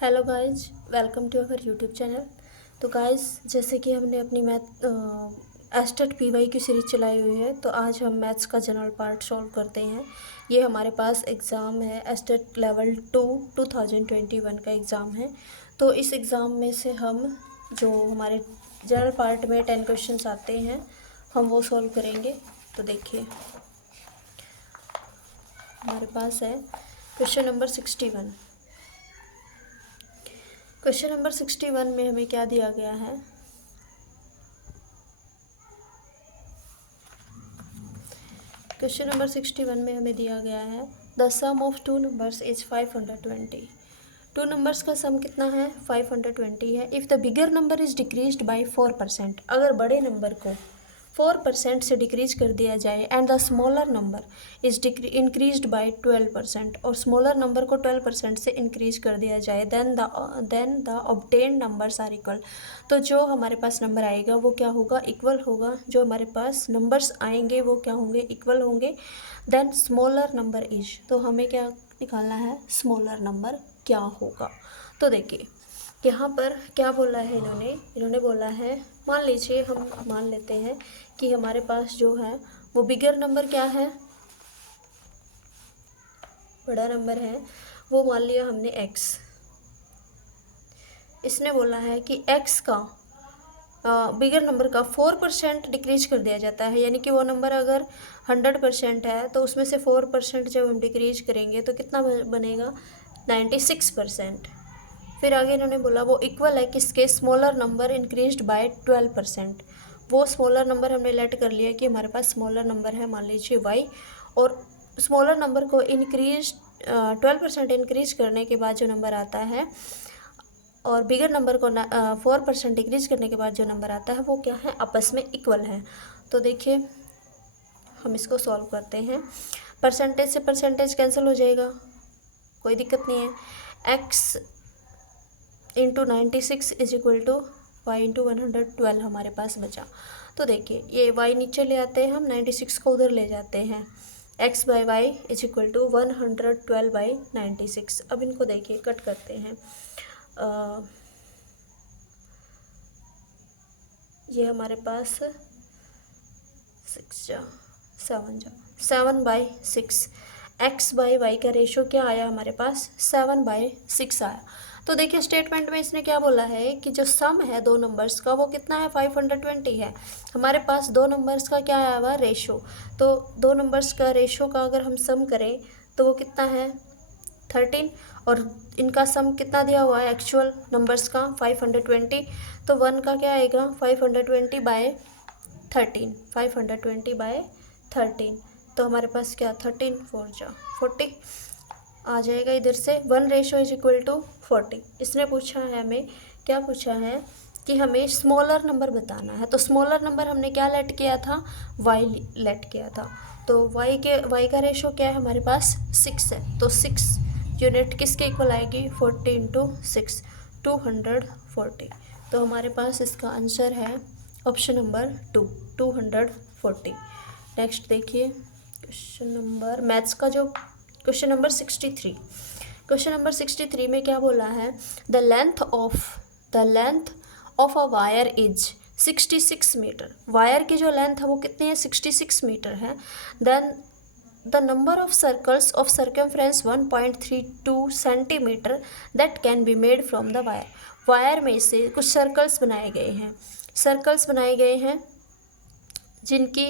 Hello guys, welcome to our YouTube channel. तो guys, जैसे कि हमने अपनी मैथ एस्टेट पीवाई की सीरीज चलाई हुई है, तो आज हम मैथ्स का जनरल पार्ट सॉल्व करते हैं। ये हमारे पास एग्ज़ाम है, एस्टेट लेवल 2 2021 का एग्ज़ाम है। तो इस एग्ज़ाम में से हम जो हमारे जनरल पार्ट में 10 क्वेश्चंस आते हैं, हम वो सॉल्व करेंगे। तो देखिए, हमारे पास है क्वेश्चन नंबर 61। क्वेश्चन नंबर 61 में हमें क्या दिया गया है? क्वेश्चन नंबर 61 में हमें दिया गया है the sum of two numbers is 520। Two numbers का सम कितना है? 520 है। If the bigger number is decreased by 4%, अगर बड़े नंबर को 4% से डिक्रीज कर दिया जाए, and the smaller number is increased by 12%, और स्मॉलर नंबर को 12% से इंक्रीज कर दिया जाए, then the obtained numbers are equal. तो जो हमारे पास नंबर आएगा वो क्या होगा? इक्वल होगा। जो हमारे पास नंबर्स आएंगे वो क्या होंगे? इक्वल होंगे। देन स्मॉलर नंबर इज, तो हमें क्या निकालना है? स्मॉलर नंबर क्या होगा। तो देखिए, यहाँ पर क्या बोला है इन्होंने बोला है, मान लीजिए, हम मान लेते हैं कि हमारे पास जो है वो बिगर नंबर क्या है? बड़ा नंबर है वो, मान लिया हमने x। इसने बोला है कि x का बिगर नंबर का 4% डिक्रीज कर दिया जाता है, यानी कि वो नंबर अगर 100% है तो उसमें से 4% जब हम डिक्रीज करेंगे तो कितना बनेगा? 96%। फिर आगे इन्होंने बोला वो इक्वल है किसके? Smaller number increased by 12%। वो स्मॉलर नंबर हमने लेट कर लिया कि हमारे पास स्मॉलर नंबर है, मान लीजिए y, और स्मॉलर नंबर को 12% इंक्रीज करने के बाद जो नंबर आता है, और बिगर नंबर को 4% डिक्रीज करने के बाद जो नंबर आता है वो क्या है? आपस में इक्वल है। तो देखिए, हम इसको सॉल्व करते हैं। परसेंटेज से परसेंटेज कैंसिल हो जाएगा, कोई दिक्कत नहीं है। x into 96 is equal to Y into 112 हमारे पास बचा। तो देखिए, ये y नीचे ले आते हैं हम, 96 को उधर ले जाते हैं। x by Y is equal to 112 by 96। अब इनको देखिए, कट करते हैं। ये हमारे पास 7/6 x बाई वाई का रेशो क्या आया हमारे पास? 7/6 आया। तो देखिए, स्टेटमेंट में इसने क्या बोला है कि जो सम है दो नंबर्स का वो कितना है? 520 है। हमारे पास दो नंबर्स का क्या आया हुआ? रेशो। तो दो नंबर्स का रेशो का अगर हम सम करें तो वो कितना है? 13। और इनका सम कितना दिया हुआ है एक्चुअल नंबर्स का? 520। तो 1 का क्या आएगा? 520/13, 520/13। तो हमारे पास क्या? 13 4 जा 40 आ जाएगा इधर से। 1:40। इसने पूछा है हमें, क्या पूछा है कि हमें स्मॉलर नंबर बताना है। तो स्मॉलर नंबर हमने क्या लेट किया था? y लेट किया था। तो y का रेशो क्या है हमारे पास? 6 है। तो 6 यूनिट किसके इक्वल आएगी? 40 इंटू 6, 240। तो हमारे पास इसका आंसर है ऑप्शन नंबर 2, 240। नेक्स्ट देखिए, क्वेश्चन नंबर मैथ्स का जो क्वेश्चन नंबर 63। क्वेश्चन नंबर 63 में क्या बोला है? The length of a wire is 66 metre. Wire की जो लेंथ है वो कितनी है? 66 मीटर है। Then the number of circles of circumference 1.32 centimetre that can be made from the wire. Wire में से कुछ सर्कल्स बनाए गए हैं जिनकी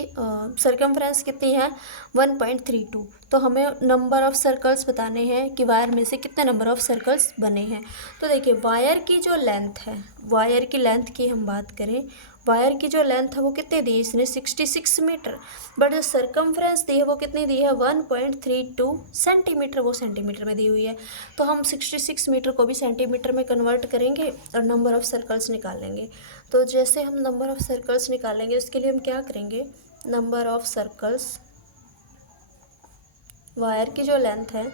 सर्कमफ्रेंस कितनी है? 1.32। तो हमें नंबर ऑफ़ सर्कल्स बताने हैं कि वायर में से कितने नंबर ऑफ़ सर्कल्स बने हैं। तो देखिए, वायर की जो लेंथ है, वायर की लेंथ की हम बात करें, वायर की जो लेंथ है वो कितनी दी है इसने? 66 मीटर। बट जो सर्कमफ्रेंस दी है वो कितनी दी है? 1.32 सेंटीमीटर, वो सेंटीमीटर में दी हुई है। तो हम 66 मीटर को भी सेंटीमीटर में कन्वर्ट करेंगे और नंबर ऑफ़ सर्कल्स निकालेंगे। तो जैसे हम नंबर ऑफ़ सर्कल्स निकालेंगे उसके लिए हम क्या करेंगे? नंबर ऑफ़ सर्कल्स, वायर की जो लेंथ है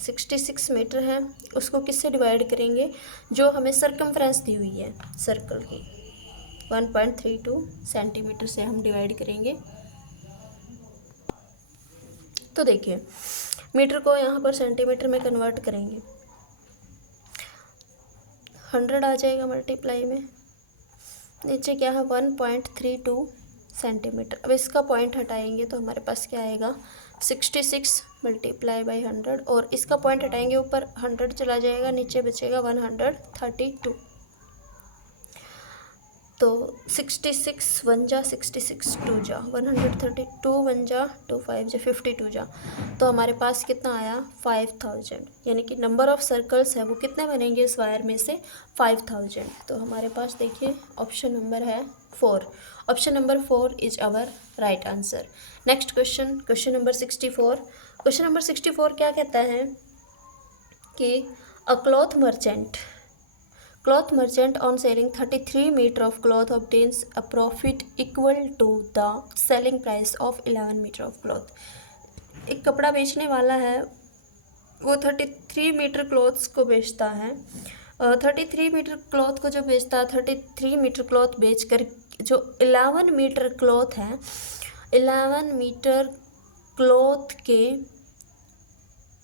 66 मीटर है, उसको किससे डिवाइड करेंगे? जो हमें सर्कमफ्रेंस दी हुई है सर्कल की, 1.32 सेंटीमीटर से हम डिवाइड करेंगे। तो देखिए, मीटर को यहाँ पर सेंटीमीटर में कन्वर्ट करेंगे 100 आ जाएगा मल्टीप्लाई में, नीचे क्या है 1.32 सेंटीमीटर। अब इसका पॉइंट हटाएंगे तो हमारे पास क्या आएगा 66 मल्टीप्लाई बाई 100, और इसका पॉइंट हटाएंगे ऊपर 100 चला जाएगा, नीचे बचेगा 132। तो 66 1 जा 66 2 जा 132 1 जा 2 5 जा 52 जा, तो हमारे पास कितना आया 5000, यानी कि नंबर ऑफ़ सर्कल्स है वो कितने बनेंगे इस वायर में से 5000। तो हमारे पास देखिए ऑप्शन नंबर है 4, option number 4 is our right answer. Next question, question number 64। Question number 64 क्या कहता है कि a cloth merchant on selling 33 meter of cloth obtains a profit equal to the selling price of 11 meter of cloth। एक कपड़ा बेचने वाला है, वो 33 मीटर क्लॉथ्स को बेचता है। 33 मीटर क्लॉथ को जो बेचता है, 33 मीटर क्लॉथ बेचकर जो 11 मीटर क्लॉथ है, 11 मीटर क्लॉथ के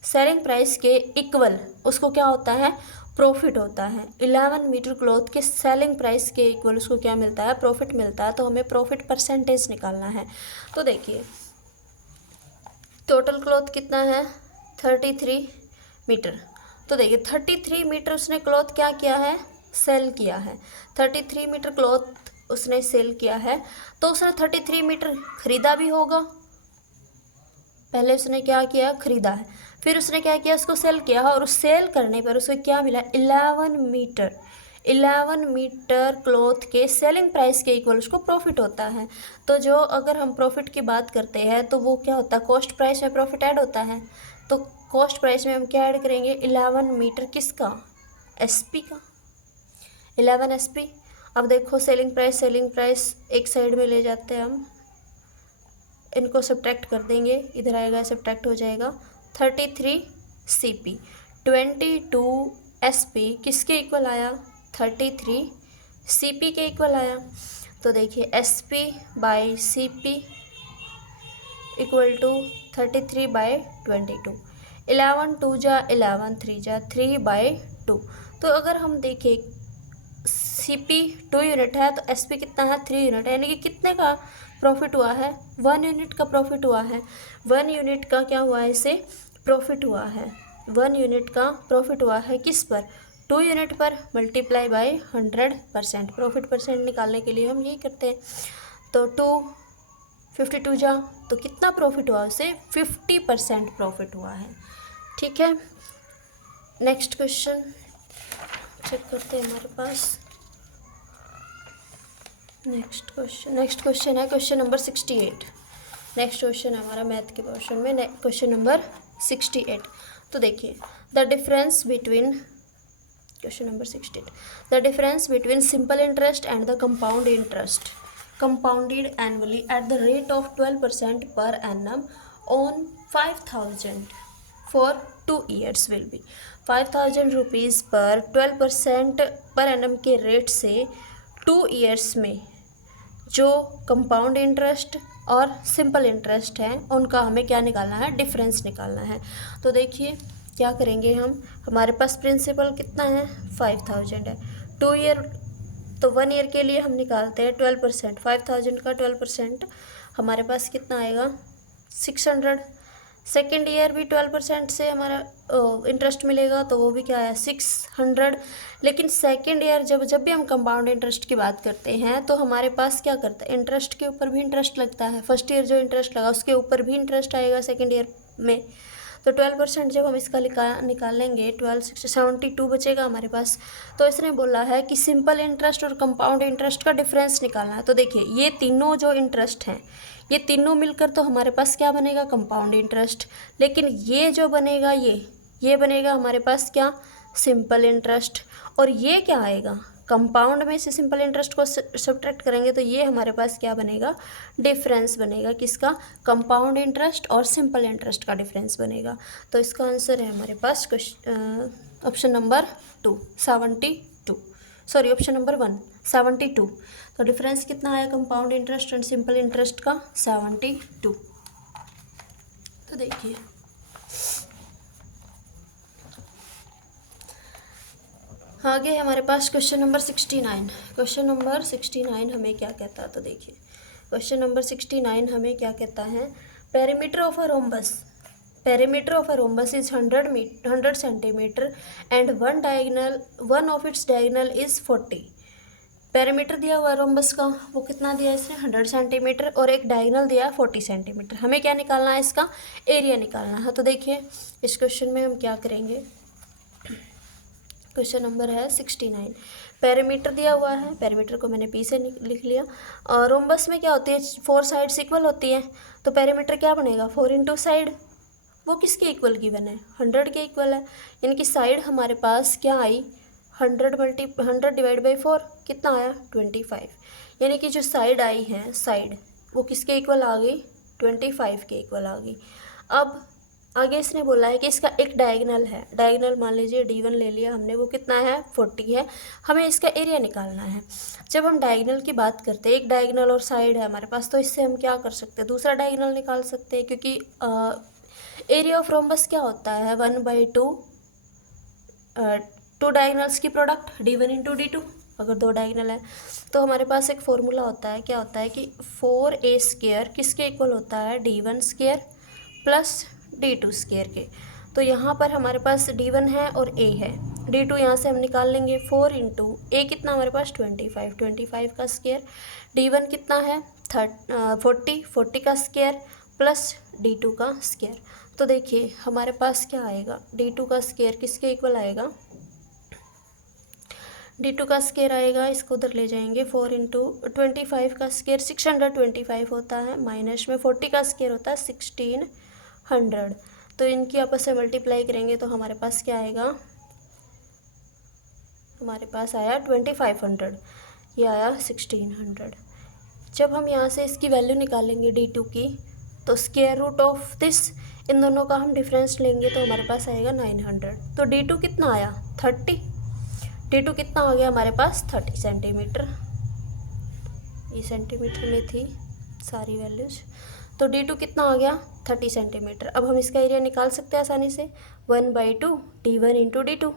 सेलिंग प्राइस के इक्वल उसको क्या होता है प्रॉफिट होता है। 11 मीटर क्लॉथ के सेलिंग प्राइस के इक्वल उसको क्या मिलता है प्रॉफिट मिलता है। तो हमें प्रॉफिट परसेंटेज निकालना है। तो देखिए टोटल क्लॉथ कितना है 33 मीटर। तो देखिए 33 मीटर उसने क्लॉथ क्या किया है सेल किया है। 33 मीटर क्लॉथ उसने सेल किया है, तो उसने 33 मीटर ख़रीदा भी होगा। पहले उसने क्या किया ख़रीदा है, फिर उसने क्या किया उसको सेल किया है, और उस सेल करने पर उसको क्या मिला 11 मीटर क्लॉथ के सेलिंग प्राइस के इक्वल उसको प्रॉफिट होता है। तो जो अगर हम प्रॉफिट की बात करते हैं तो वो क्या होता है कॉस्ट प्राइस में प्रॉफिट ऐड होता है। तो कॉस्ट प्राइस में हम क्या ऐड करेंगे 11 मीटर किसका एसपी का 11 एसपी। अब देखो सेलिंग प्राइस एक साइड में ले जाते हैं हम, इनको सब्ट्रैक्ट कर देंगे, इधर आएगा सब्ट्रैक्ट हो जाएगा 33 CP 22 SP किसके इक्वल आया 33 CP के इक्वल आया। तो देखिए SP by CP equal to 33/22। 11 2 जा 11 3 जा 3/2। तो अगर हम देखें CP 2 यूनिट है तो SP कितना है 3 यूनिट है, यानी कि कितने का प्रॉफिट हुआ है 1 यूनिट का प्रॉफिट हुआ है। 1 यूनिट का क्या हुआ है इसे प्रॉफिट हुआ है। 1 यूनिट का प्रॉफिट हुआ है किस पर 2 यूनिट पर मल्टीप्लाई बाय 100%। प्रॉफिट परसेंट निकालने के लिए हम यही करते हैं। तो 52 जा तो कितना प्रॉफिट हुआ उसे 50% प्रॉफिट हुआ है। ठीक है, नेक्स्ट क्वेश्चन चेक करते हैं हमारे पास। नेक्स्ट क्वेश्चन है क्वेश्चन नंबर 68। नेक्स्ट क्वेश्चन है हमारा मैथ के पोर्शन में क्वेश्चन नंबर 68। तो देखिए the difference between question number 68 the difference between simple interest and the compound interest compounded annually at the rate of 12% per annum on 5,000 for 2 years will be 5,000 rupees पर 12% पर annum के rate से 2 years में जो compound interest और simple interest है उनका हमें क्या निकालना है डिफरेंस निकालना है। तो देखिए क्या करेंगे हम, हमारे पास प्रिंसिपल कितना है 5,000 है। 2 ईयर तो 1 ईयर के लिए हम निकालते हैं 12%। 5,000 का 12% हमारे पास कितना आएगा 600। सेकेंड ईयर भी 12% से हमारा इंटरेस्ट मिलेगा, तो वो भी क्या है 600। लेकिन सेकेंड ईयर जब भी हम कंपाउंड इंटरेस्ट की बात करते हैं तो हमारे पास क्या करता है इंटरेस्ट के ऊपर भी इंटरेस्ट लगता है। फर्स्ट ईयर जो इंटरेस्ट लगा उसके ऊपर भी इंटरेस्ट आएगा सेकेंड ईयर में। तो 12% जब हम इसका निकाल लेंगे 72 बचेगा हमारे पास। तो इसने बोला है कि सिंपल इंटरेस्ट और कंपाउंड इंटरेस्ट का डिफरेंस निकालना है। तो देखिए ये तीनों जो इंटरेस्ट हैं ये तीनों मिलकर तो हमारे पास क्या बनेगा कंपाउंड इंटरेस्ट, लेकिन ये जो बनेगा ये बनेगा हमारे पास क्या सिंपल इंटरेस्ट। और ये क्या आएगा कंपाउंड में से सिंपल इंटरेस्ट को सब्ट्रैक्ट करेंगे तो ये हमारे पास क्या बनेगा डिफरेंस बनेगा किसका कंपाउंड इंटरेस्ट और सिंपल इंटरेस्ट का डिफरेंस बनेगा। तो इसका आंसर है हमारे पास option number 2 72 sorry option number 1 72। तो डिफरेंस कितना आया compound interest and simple interest का 72। तो देखिए आगे हमारे पास क्वेश्चन नंबर 69। क्वेश्चन नंबर 69 हमें क्या कहता है, तो देखिए क्वेश्चन नंबर 69 हमें क्या कहता है, perimeter of a rhombus, perimeter of a rhombus is 100 centimetre and one of its diagonal is 40। Perimeter दिया हुआ रोम्बस का, वो कितना दिया है इसने 100 सेंटीमीटर, और एक डायगोनल दिया है 40 सेंटीमीटर। हमें क्या निकालना है, इसका एरिया निकालना है। तो देखिए इस क्वेश्चन में हम क्या करेंगे, क्वेश्चन नंबर है 69। पेरीमीटर दिया हुआ है, पेरीमीटर को मैंने पी से लिख लिया, और रोम्बस में क्या होती है, 4 साइड्स इक्वल होती हैं, तो पेरीमीटर क्या बनेगा 4 इंटू साइड, वो किसके इक्वल गिवन है 100 के इक्वल है, यानी कि साइड हमारे पास क्या आई 100 डिवाइड बाई 4 कितना आया 25, यानी कि जो साइड आई है साइड वो किसके इक्वल आ गई 25 के इक्वल आ गई। अब आगे इसने बोला है कि इसका एक डायगोनल है, डायगोनल मान लीजिए D1 ले लिया हमने, वो कितना है 40 है, हमें इसका एरिया निकालना है। जब हम डायगोनल की बात करते हैं, एक डायगोनल और साइड है हमारे पास, तो इससे हम क्या कर सकते हैं, दूसरा डायगोनल निकाल सकते हैं, क्योंकि एरिया ऑफ रोम्बस क्या होता है 1/2 टू डायगोनल्स की प्रोडक्ट D1 इंटू D2। अगर 2 डायगोनल है तो हमारे पास एक फॉर्मूला होता है, क्या होता है कि 4A² किसके इक्वल होता है D1² प्लस D2 स्क्वायर के। तो यहाँ पर हमारे पास D1 है और A है, D2 यहाँ से हम निकाल लेंगे, 4 इंटू A कितना हमारे पास 25 का स्क्वायर, D1 कितना है 40 का स्क्वायर प्लस D2 का स्क्वायर। तो देखिए हमारे पास क्या आएगा, D2 का स्क्वायर किसके इक्वल आएगा, D2 का स्क्वायर आएगा, इसको उधर ले जाएंगे, 4 इंटू 25 का स्क्वायर 625 होता है, माइनस में 40 का स्क्वायर होता है 1600। तो इनकी आपस में मल्टीप्लाई करेंगे तो हमारे पास क्या आएगा, हमारे पास आया 2500, ये आया 1600। जब हम यहाँ से इसकी वैल्यू निकालेंगे D2 की, तो स्क्वायर रूट ऑफ दिस, इन दोनों का हम डिफरेंस लेंगे तो हमारे पास आएगा 900। तो D2 कितना आया 30, D2 कितना हो गया हमारे पास 30 सेंटीमीटर, ये सेंटीमीटर में थी सारी वैल्यूज, तो D2 कितना हो गया 30 सेंटीमीटर। अब हम इसका एरिया निकाल सकते हैं आसानी से, 1/2 D1 इंटू D2,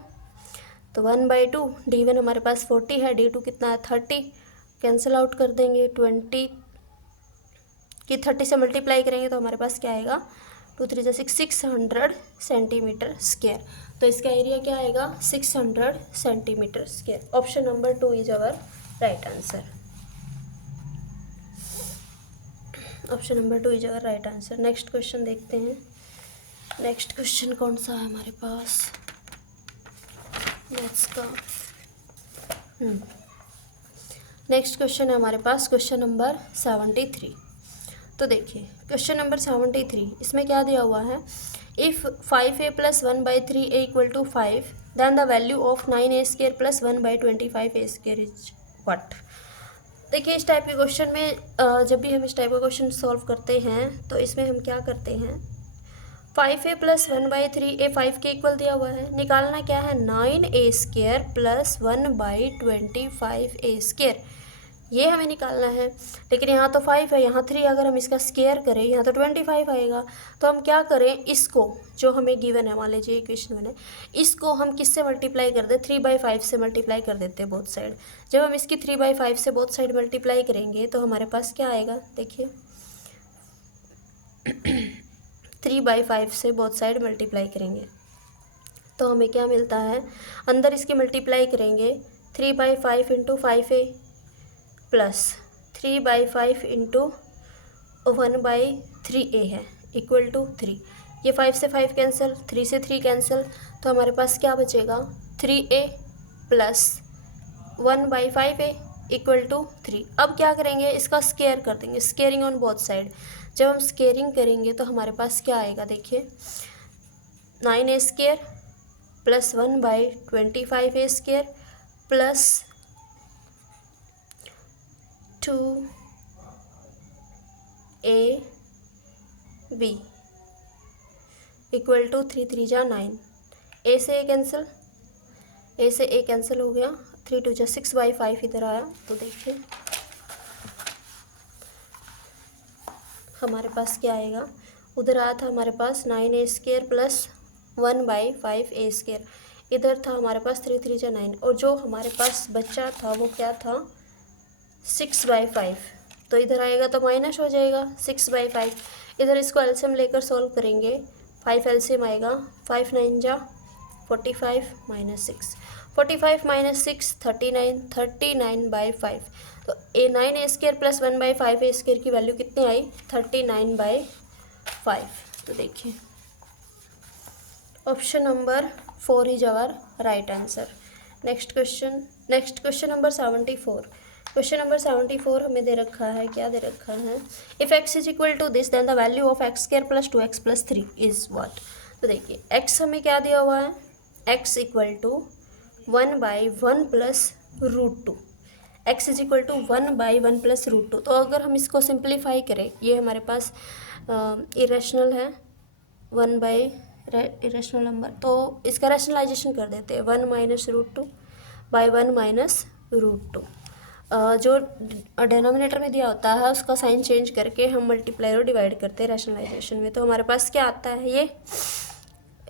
तो 1/2 D1 हमारे पास 40 है, D2 कितना है 30, कैंसिल आउट कर देंगे, 20 की 30 से मल्टीप्लाई करेंगे तो हमारे पास क्या आएगा 2 3 600 सेंटीमीटर स्क्वायर। तो इसका एरिया क्या आएगा 600 centimetre square. Option number 2 is our right answer. Option number 2 is our right answer. Next question देखते हैं, नेक्स्ट क्वेश्चन कौन सा है हमारे पास मैथ्स का। नेक्स्ट क्वेश्चन है हमारे पास क्वेश्चन नंबर 73। तो देखिए क्वेश्चन नंबर 73, इसमें क्या दिया हुआ है, if 5A + 1/3A = 5 then the value of 9A² + 1/25A² is what. देखिए इस टाइप के क्वेश्चन में जब भी हम इस टाइप का क्वेश्चन सॉल्व करते हैं तो इसमें हम क्या करते हैं, 5A + 1/3A 5 के इक्वल दिया हुआ है, निकालना क्या है 9A² + 1/25A², ये हमें निकालना है। लेकिन यहाँ तो 5 है, यहाँ 3, अगर हम इसका स्क्वायर करें यहाँ तो 25 आएगा। तो हम क्या करें, इसको जो हमें गिवन है, मान लीजिए इक्वेशन में, इसको हम किससे मल्टीप्लाई कर दें 3/5 से मल्टीप्लाई कर देते हैं बोथ साइड। जब हम इसकी 3/5 से बोथ साइड मल्टीप्लाई करेंगे तो हमारे पास क्या आएगा, देखिए 3/5 से बोथ साइड मल्टीप्लाई करेंगे तो हमें क्या मिलता है, अंदर इसकी मल्टीप्लाई करेंगे 3/5 into 5A plus 3/5 into 1/3A है इक्वल टू 3। ये 5 से 5 कैंसिल, 3 से 3 कैंसिल, तो हमारे पास क्या बचेगा 3A plus 1/5A equal to 3। अब क्या करेंगे, इसका स्केयर कर देंगे, स्केयरिंग ऑन बोथ साइड। जब हम स्केयरिंग करेंगे तो हमारे पास क्या आएगा, देखिए 9A² plus 1/25A² plus 2AB equal to 3 3 जा 9, ए से ए कैंसिल, ए से ए कैंसिल हो गया, 3 2 जा 6/5 इधर आया। तो देखिए हमारे पास क्या आएगा, उधर आया था हमारे पास 9A² प्लस 1/5A², इधर था हमारे पास 3 3 जा 9, और जो हमारे पास बच्चा था वो क्या था 6/5, तो इधर आएगा तो माइनस हो जाएगा 6/5। इधर इसको एलसीएम लेकर सॉल्व करेंगे, 5 एलसीएम आएगा, 5 9 जा 45 माइनस 6, 45 माइनस 6 39, 39/5। तो A9A² प्लस 1/5 A² की वैल्यू कितनी आई 39/5। तो देखिए option number 4 is our right answer. Next question number 74। Question number 74 हमें दे रखा है, क्या दे रखा है, if x is equal to this then the value of x² plus 2x plus 3 is what. तो देखिए x हमें क्या दिया हुआ है, x equal to 1/1 plus √2, x is equal to 1/1 plus √2। तो अगर हम इसको सिंप्लीफाई करें, ये हमारे पास इरेशनल है, इरेशनल नंबर, तो इसका रैशनलाइजेशन कर देते हैं, 1 माइनस √2 बाई 1 माइनस √2। जो डिनोमिनेटर में दिया होता है उसका साइन चेंज करके हम मल्टीप्लाई और डिवाइड करते हैं रैशनलाइजेशन में। तो हमारे पास क्या आता है, ये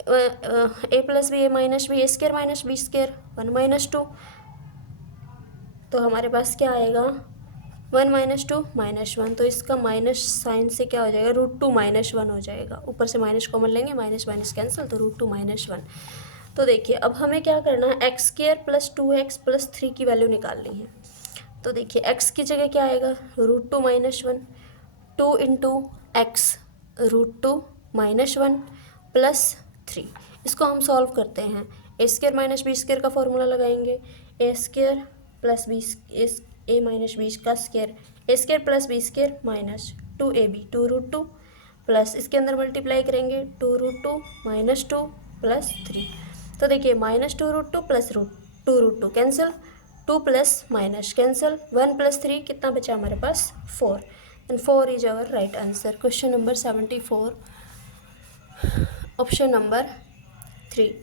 a plus B A minus B A² minus B² 1 minus 2, तो हमारे पास क्या आएगा 1 माइनस 2 माइनस 1, तो इसका माइनस साइन से क्या हो जाएगा √2 माइनस 1 हो जाएगा, ऊपर से माइनस कॉमन लेंगे, माइनस माइनस कैंसिल, तो √2 माइनस 1। तो देखिए अब हमें क्या करना है, x² प्लस 2x प्लस 3 की वैल्यू निकालनी है। तो देखिए x की जगह क्या आएगा √2 minus 1, 2 into x √2 minus 1 plus 3। इसको हम सॉल्व करते हैं, A² माइनस B² का फॉर्मूला लगाएंगे, A² plus a minus b का square, A² plus B² minus 2ab 2√2 plus इसके अंदर मल्टीप्लाई करेंगे 2√2 माइनस 2 प्लस 3। तो देखिए minus 2√2 plus 2√2 cancel, 2 plus minus cancel, 1 plus 3 कितना बचा हमारे पास 4, and 4 is our right answer. Question number 74 option number 3।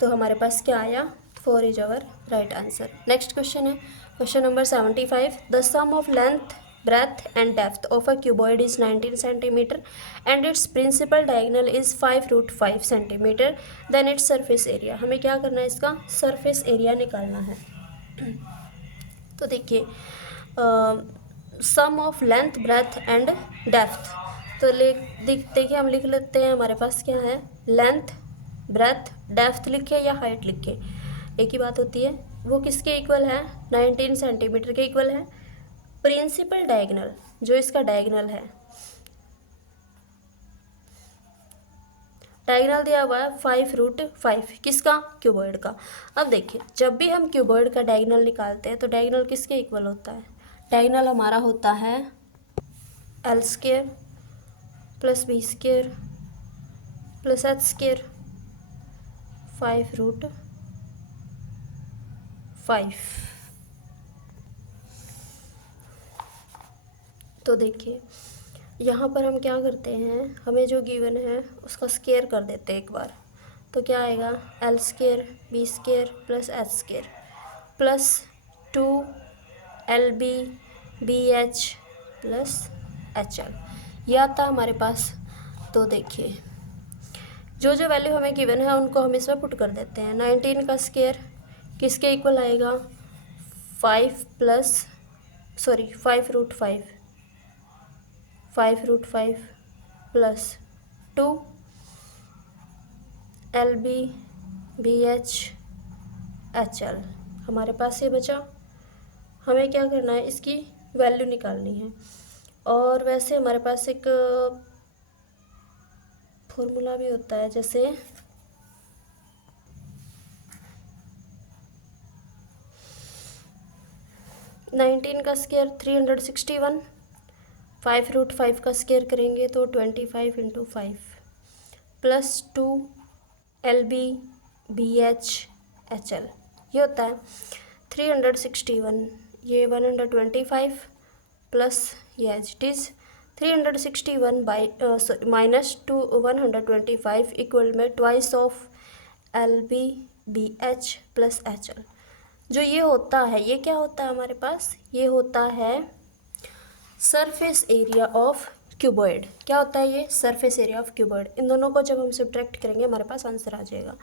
तो हमारे पास क्या आया 4 is our right answer. Next question है question number 75। The sum of length breadth and depth of a cuboid is 19 centimeter and its principal diagonal is 5√5 centimeter, then its surface area। हमें क्या करना है, इसका surface area निकालना है। तो देखिए sum of length breadth and depth, तो देखिए हम लिख लेते हैं, हमारे पास क्या है लेंथ ब्रेथ डेप्थ लिखे या हाइट लिखे एक ही बात होती है, वो किसके इक्वल है 19 सेंटीमीटर के इक्वल है। प्रिंसिपल डायगोनल जो इसका डायगोनल है, डायगोनल दिया हुआ है 5√5 किसका क्यूबॉइड का। अब देखिए जब भी हम क्यूबॉइड का डायगोनल निकालते हैं तो डायगोनल किसके इक्वल होता है, डायगोनल हमारा होता है L² plus B² plus H² 5√5। तो देखिए यहाँ पर हम क्या करते हैं, हमें जो गिवन है उसका स्क्वायर कर देते हैं एक बार, तो क्या आएगा L² B² plus H² plus 2LB BH plus HL, यह आता है हमारे पास। तो देखिए जो जो वैल्यू हमें गिवन है उनको हम इसमें पुट कर देते हैं। 19 का स्क्वायर किसके इक्वल आएगा 5√5 प्लस 2LB BH HL, हमारे पास ये बचा। हमें क्या करना है, इसकी वैल्यू निकालनी है, और वैसे हमारे पास एक फॉर्मूला भी होता है, जैसे नाइनटीन का स्क्वायर 361, 5√5 का स्क्वायर करेंगे तो 25 into 5 plus 2LB BH HL, ये होता है 361, ये 125 प्लस ये as it is 361 by minus 125 equal में twice of LB BH plus HL। जो ये होता है, ये क्या होता है हमारे पास, ये होता है सरफेस एरिया ऑफ क्यूबॉइड। क्या होता है ये? Surface area of cuboid. इन दोनों को जब हम सब्ट्रैक्ट करेंगे हमारे पास आंसर आ जाएगा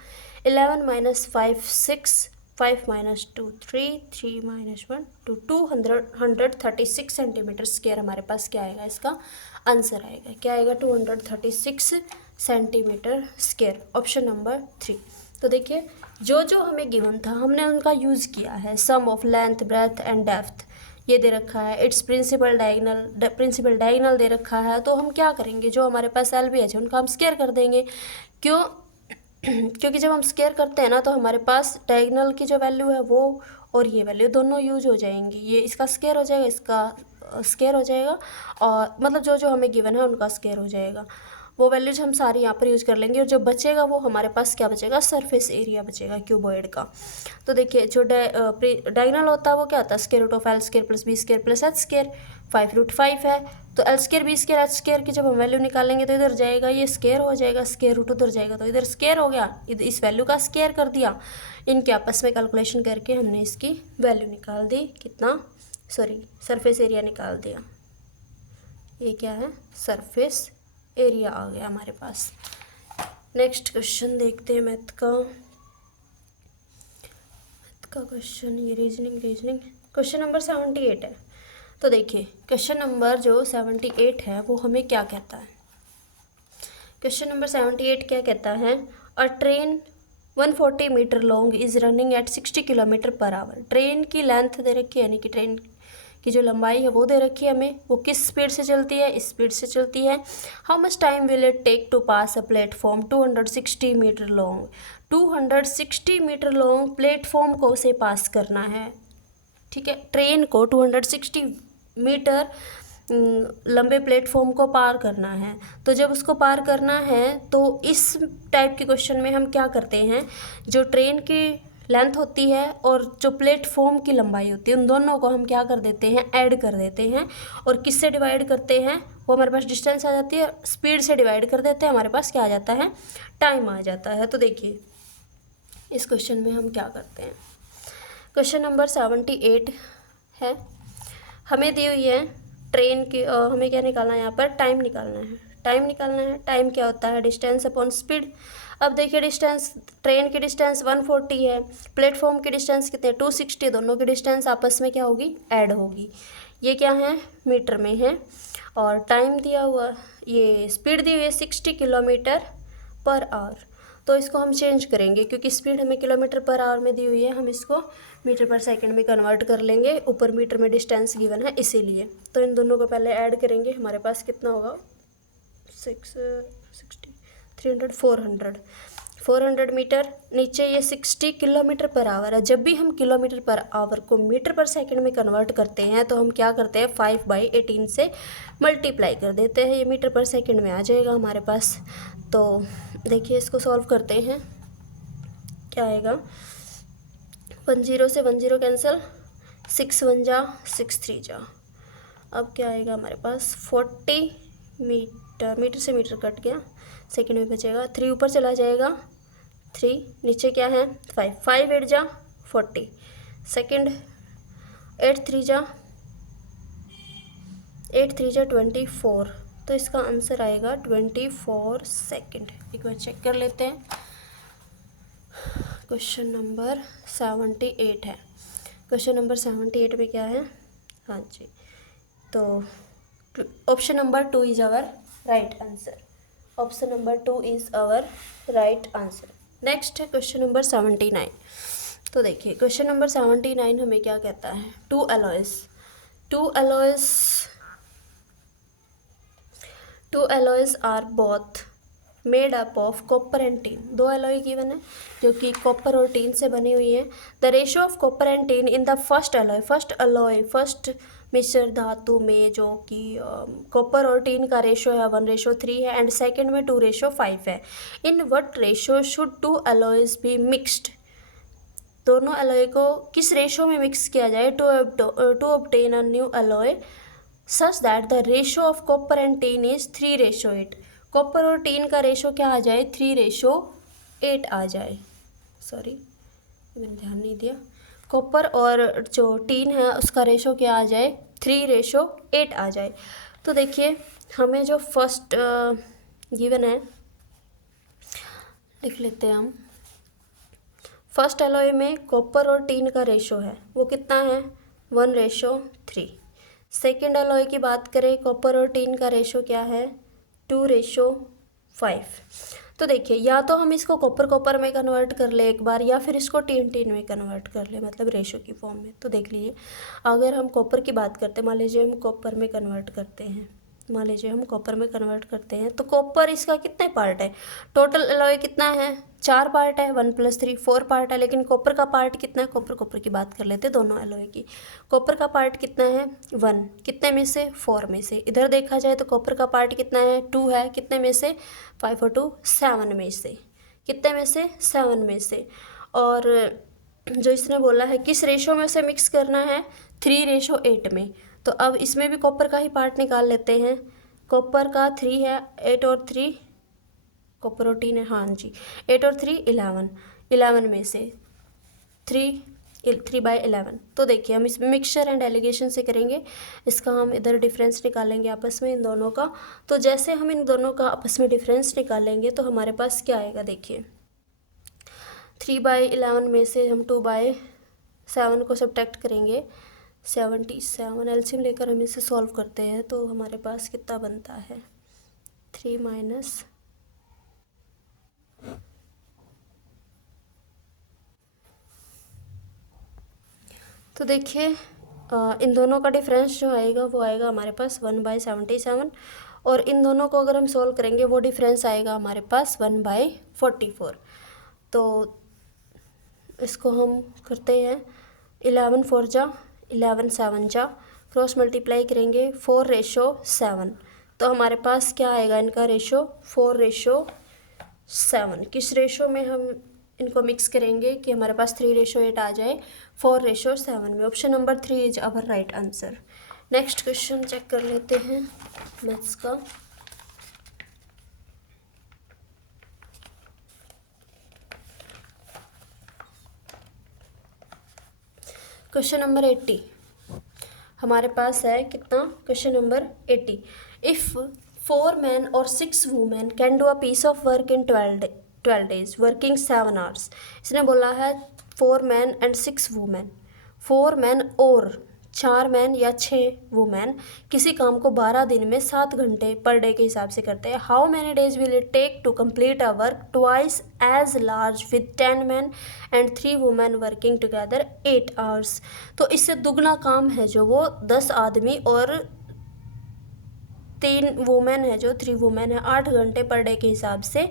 11 minus 5 6, 5 minus 2 3, 3 minus 1 2, 236 centimetre square हमारे पास क्या आएगा? इसका आंसर आएगा क्या आएगा? 236 सेंटीमीटर स्क्वायर, ऑप्शन नंबर 3। तो देखिए जो जो हमें गिवन था हमने उनका यूज़ किया है। Sum of length, breadth and depth ये दे रखा है। इट्स प्रिंसिपल डायगोनल दे रखा है। तो हम क्या करेंगे, जो हमारे पास LBH है उनका हम स्क्वायर कर देंगे। क्यों? क्योंकि जब हम स्क्वायर करते हैं ना तो हमारे पास डायगोनल की जो वैल्यू है वो और ये वैल्यू दोनों यूज हो जाएंगी। ये इसका स्क्वायर हो जाएगा, इसका स्क्वायर हो जाएगा, और मतलब जो जो हमें गिवन है उनका स्क्वायर हो जाएगा। वो वैल्यूज हम सारी यहाँ पर यूज़ कर लेंगे और जो बचेगा वो हमारे पास क्या बचेगा? सरफेस एरिया बचेगा क्यूबॉइड का। तो देखिए जो डायगोनल होता है वो क्या होता है? Square root of L square plus B square plus H square, 5√5 है। तो L square B square H square की जब हम वैल्यू निकालेंगे तो इधर जाएगा, ये स्क्वायर हो जाएगा, स्क्वायर रूट उधर जाएगा तो इधर स्क्वायर हो गया, इधर इस वैल्यू का स्क्वायर कर दिया। इनके आपस में कैलकुलेशन करके हमने इसकी वैल्यू निकाल दी। कितना? सरफेस एरिया निकाल दिया। ये क्या है? सरफेस एरिया आ गया हमारे पास। नेक्स्ट क्वेश्चन देखते हैं मैथ का क्वेश्चन। ये रीजनिंग क्वेश्चन नंबर 78 है। तो देखिए क्वेश्चन नंबर जो 78 है वो हमें क्या कहता है? क्वेश्चन नंबर 78 क्या कहता है? A train 140 metre long is running at 60 kilometre per hour. Train की लेंथ दे रखी है, यानी कि ट्रेन की जो लंबाई है वो दे रखी है हमें। वो किस स्पीड से चलती है? इस स्पीड से चलती है। How much time will it take to pass a platform 260 metre long. 260 metre long platform को उसे पास करना है। ठीक है, ट्रेन को 260 मीटर लंबे प्लेटफॉर्म को पार करना है। तो जब उसको पार करना है तो इस टाइप के क्वेश्चन में हम क्या करते हैं, जो ट्रेन की लेंथ होती है और जो प्लेटफॉर्म की लंबाई होती है उन दोनों को हम क्या कर देते हैं? ऐड कर देते हैं। और किससे डिवाइड करते हैं? वो हमारे पास डिस्टेंस आ जाती है, स्पीड से डिवाइड कर देते हैं, हमारे पास क्या आ जाता है? टाइम आ जाता है। तो देखिए इस क्वेश्चन में हम क्या करते हैं। क्वेश्चन नंबर 78 है, हमें दी हुई है ट्रेन की, हमें क्या निकालना है? यहाँ पर टाइम निकालना है। टाइम क्या होता है? Distance upon speed. अब देखिए डिस्टेंस, ट्रेन की डिस्टेंस 140 है, प्लेटफॉर्म की डिस्टेंस कितने? 260। दोनों की डिस्टेंस आपस में क्या होगी? ऐड होगी। ये क्या है? मीटर में है। और टाइम दिया हुआ, ये स्पीड दी हुई है 60 किलोमीटर पर आवर। तो इसको हम चेंज करेंगे क्योंकि स्पीड हमें किलोमीटर पर आवर में दी हुई है, हम इसको मीटर पर सेकंड में कन्वर्ट कर लेंगे। ऊपर मीटर में डिस्टेंस गिवन है इसीलिए। तो इन दोनों को पहले ऐड करेंगे, हमारे पास कितना होगा? 660 300 400 मीटर। नीचे ये 60 किलोमीटर पर आवर है। जब भी हम किलोमीटर पर आवर को मीटर पर सेकंड में कन्वर्ट करते हैं तो हम क्या करते हैं? 5/18 से मल्टीप्लाई कर देते हैं, ये मीटर पर सेकंड में आ जाएगा हमारे पास। तो देखिए इसको सॉल्व करते हैं, क्या आएगा? 10 से 10 कैंसिल, 6 1 जा 6 3 जा। अब क्या आएगा हमारे पास? 40 मीटर से मीटर कट गया, सेकंड में बचेगा। 3 ऊपर चला जाएगा, 3 नीचे क्या है? 5 8 जा 40 सेकंड, 8 3 जा 24। तो इसका आंसर आएगा 24 सेकंड। एक बार चेक कर लेते हैं। क्वेश्चन नंबर 78 है। क्वेश्चन नंबर 78 में क्या है? हाँ जी, तो option number 2 is our right answer. Option number 2 is our right answer. Next है क्वेश्चन नंबर 79। तो देखिए क्वेश्चन नंबर 79 हमें क्या कहता है? Two alloys are both made up of copper and tin. 2 alloy given है जो कि कॉपर और टीन से बनी हुई है। The ratio of copper and tin in the first मिश्र धातु में जो कि कॉपर और टीन का रेशियो है 1:3 है एंड सेकंड में 2:5 है। In what ratio should 2 alloys be mixed. दोनों एलॉय को किस रेशियो में मिक्स किया जाए to obtain a new alloy such that the ratio of copper and tin is 3:8। Copper और टीन का रेशो क्या आ जाए? 3:8 आ जाए। सॉरी मैंने ध्यान नहीं दिया। कॉपर और जो टीन है उसका रेशो क्या आ जाए? 3:8 आ जाए। तो देखिए हमें जो फर्स्ट गिवन है, लिख लेते हैं हम। फर्स्ट एलॉय में कॉपर और टीन का रेशो है, वो कितना है 1:3। सेकेंड एलॉय की बात करें, कॉपर और टीन का रेशो क्या है 2:5। तो देखिए या तो हम इसको कॉपर कॉपर में कन्वर्ट कर ले एक बार, या फिर इसको टीन टीन में कन्वर्ट कर ले, मतलब रेशो की फॉर्म में। तो देख लीजिए अगर हम कॉपर की बात करते हैं, मान लीजिए हम कॉपर में कन्वर्ट करते हैं, तो कॉपर इसका कितने पार्ट है, टोटल एलॉय कितना है 4 पार्ट है, 1 + 3 4 पार्ट है। लेकिन कॉपर का पार्ट कितना है, कॉपर की बात कर लेते हैं दोनों एलॉय की। कॉपर का पार्ट कितना है 1, कितने में से 4 में से। इधर देखा जाए तो कॉपर का पार्ट कितना है 2 है, कितने में से 5 और 2 7 में से, कितने में से 7 में से। और जो इसने बोला है किस रेशो में से मिक्स करना है 3:8 में। तो अब इसमें भी कॉपर का ही पार्ट निकाल लेते हैं। कॉपर का 3 है, 8 और 3 कॉपर और टीन है, हाँ जी 8 और 3 11, 11 में से 3/11। तो देखिए हम इसमें मिक्सचर एंड एलिगेशन से करेंगे, इसका हम इधर डिफरेंस निकालेंगे आपस में इन दोनों का। तो जैसे हम इन दोनों का आपस में डिफरेंस निकालेंगे तो हमारे पास क्या आएगा, देखिए 3/11 में से हम 2/7 को सब्ट्रैक्ट करेंगे, 77। एलसीएम लेकर हम इसे सॉल्व करते हैं तो हमारे पास कितना बनता है 3 - तो देखिए इन दोनों का डिफरेंस जो आएगा वो आएगा हमारे पास 1/77, और इन दोनों को अगर हम सॉल्व करेंगे वो डिफरेंस आएगा हमारे पास 1/44। तो इसको हम करते हैं 11 4 जा 11 7 जा, क्रॉस मल्टीप्लाई करेंगे 4:7। तो हमारे पास क्या आएगा इनका रेशो 4:7। किस रेशो में हम इनको मिक्स करेंगे कि हमारे पास 3:8 आ जाए 4:7 में। Option number 3 is our right answer. Next question check कर लेते हैं मैथ्स का। क्वेश्चन नंबर 80 हमारे पास है कितना, क्वेश्चन नंबर 80। इफ़ 4 men और 6 women can do a piece of work in 12 days working 7 hours। इसने बोला है 4 men and 6 women, 4 men और 4 मैन या 6 वुमेन किसी काम को 12 दिन में 7 घंटे पर डे के हिसाब से करते हैं। How many days will it take to complete a work twice as large with 10 man and 3 women working together 8 hours। तो इससे दुगना काम है जो वो 10 आदमी और 3 वुमेन है जो 3 वुमेन है 8 घंटे पर डे के हिसाब से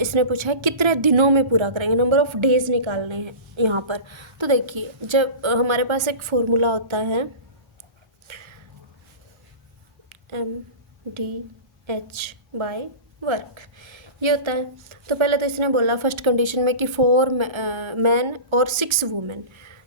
इसने पूछा है कितने दिनों में पूरा करेंगे, नंबर ऑफ डेज निकालने हैं यहाँ पर। तो देखिए जब हमारे पास एक फॉर्मूला होता है MDH/वर्क, ये होता है। तो पहले तो इसने बोला फर्स्ट कंडीशन में कि 4 मैन और 6 वुमेन,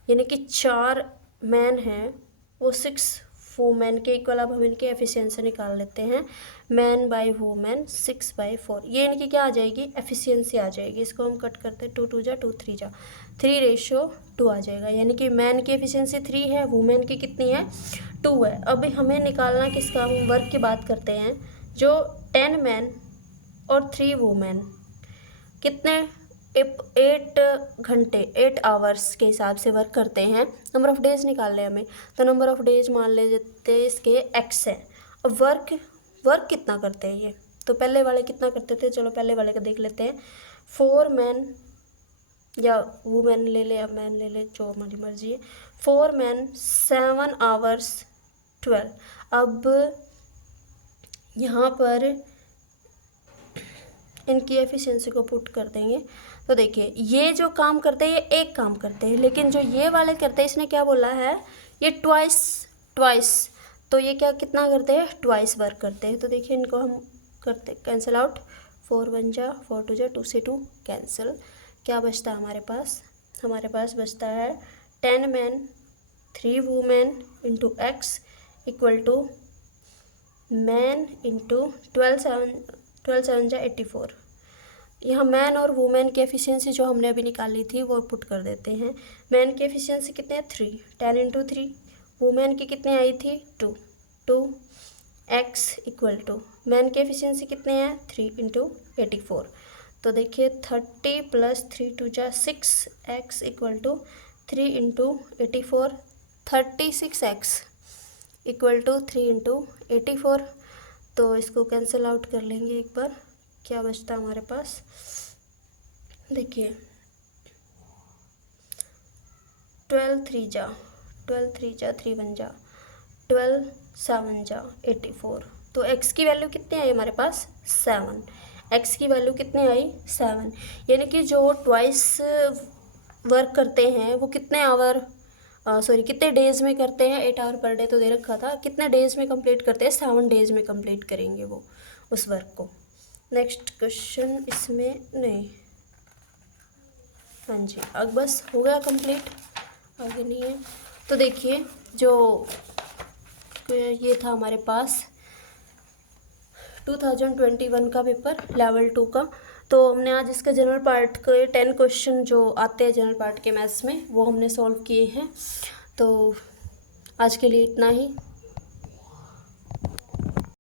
यानी कि 4 मैन हैं वो 6 वुमेन के इक्वल। अब हम इनकी एफिशिएंसी निकाल लेते हैं, मैन बाय वुमेन 6/4, ये इनकी क्या आ जाएगी एफिशिएंसी आ जाएगी। इसको हम कट करते हैं 2 2 जा 2 3 जा 3:2 आ जाएगा, यानी कि मैन की एफिशिएंसी 3 है, वुमेन की कितनी है 2 है। अब हमें निकालना किसका, हम वर्क की बात करते हैं। जो 10 मैन और 3 वुमेन कितने 8 घंटे 8 आवर्स के हिसाब से वर्क करते हैं, नंबर ऑफ़ डेज निकाल लें हमें। तो नंबर ऑफ़ डेज मान लेते हैं इसके x है। अब वर्क कितना करते हैं ये, तो पहले वाले कितना करते थे, चलो पहले वाले का देख लेते हैं। 4 मैन या वुमेन ले ले या मैन ले ले, जो हमारी मर्जी है। 4 मैन 7 hours 12। अब यहाँ पर इनकी एफिशिएंसी को पुट कर देंगे तो देखिए ये जो काम करते हैं ये एक काम करते हैं, लेकिन जो ये वाले करते हैं इसने क्या बोला है ये ट्वाइस, तो ये क्या कितना करते हैं ट्वाइस वर्क करते हैं। तो देखिए इनको हम करते कैंसिल आउट, 4 1 जा 4 2 जा 2 से 2 कैंसिल। क्या बचता है हमारे पास बचता है 10 man 3 women into x equal to man into 12 7 जा 84। यहाँ मैन और वुमेन की एफिशिएंसी जो हमने अभी निकाली थी वो पुट कर देते हैं। मैन की एफिशिएंसी कितने है 3, 10 × 3। वुमेन की कितनी आई थी 2 एक्स इक्वल टू, मैन की एफिशिएंसी कितने हैं 3 इंटू 84। तो देखिए 30 प्लस 3 टू जा 6, x equal to 3 into 84, 36x equal to 3 into 84। तो इसको कैंसिल आउट कर लेंगे एक बार, क्या बचता है हमारे पास, देखिए 12 3 जा 3 1 जा 12 7 जा 84। तो x की वैल्यू कितनी आई हमारे पास 7, x की वैल्यू कितनी आई 7, यानी कि जो ट्वाइस वर्क करते हैं वो कितने आवर कितने डेज में करते हैं, 8 आवर पर डे तो दे रखा था, कितने डेज में कंप्लीट करते हैं 7 डेज में कंप्लीट करेंगे वो उस वर्क को। नेक्स्ट क्वेश्चन इसमें नहीं, हाँ जी अब बस हो गया कंप्लीट, आगे नहीं है। तो देखिए जो ये था हमारे पास 2021 का पेपर लेवल 2 का, तो हमने आज इसका जनरल पार्ट के 10 क्वेश्चन जो आते हैं जनरल पार्ट के मैथ्स में वो हमने सॉल्व किए हैं। तो आज के लिए इतना ही।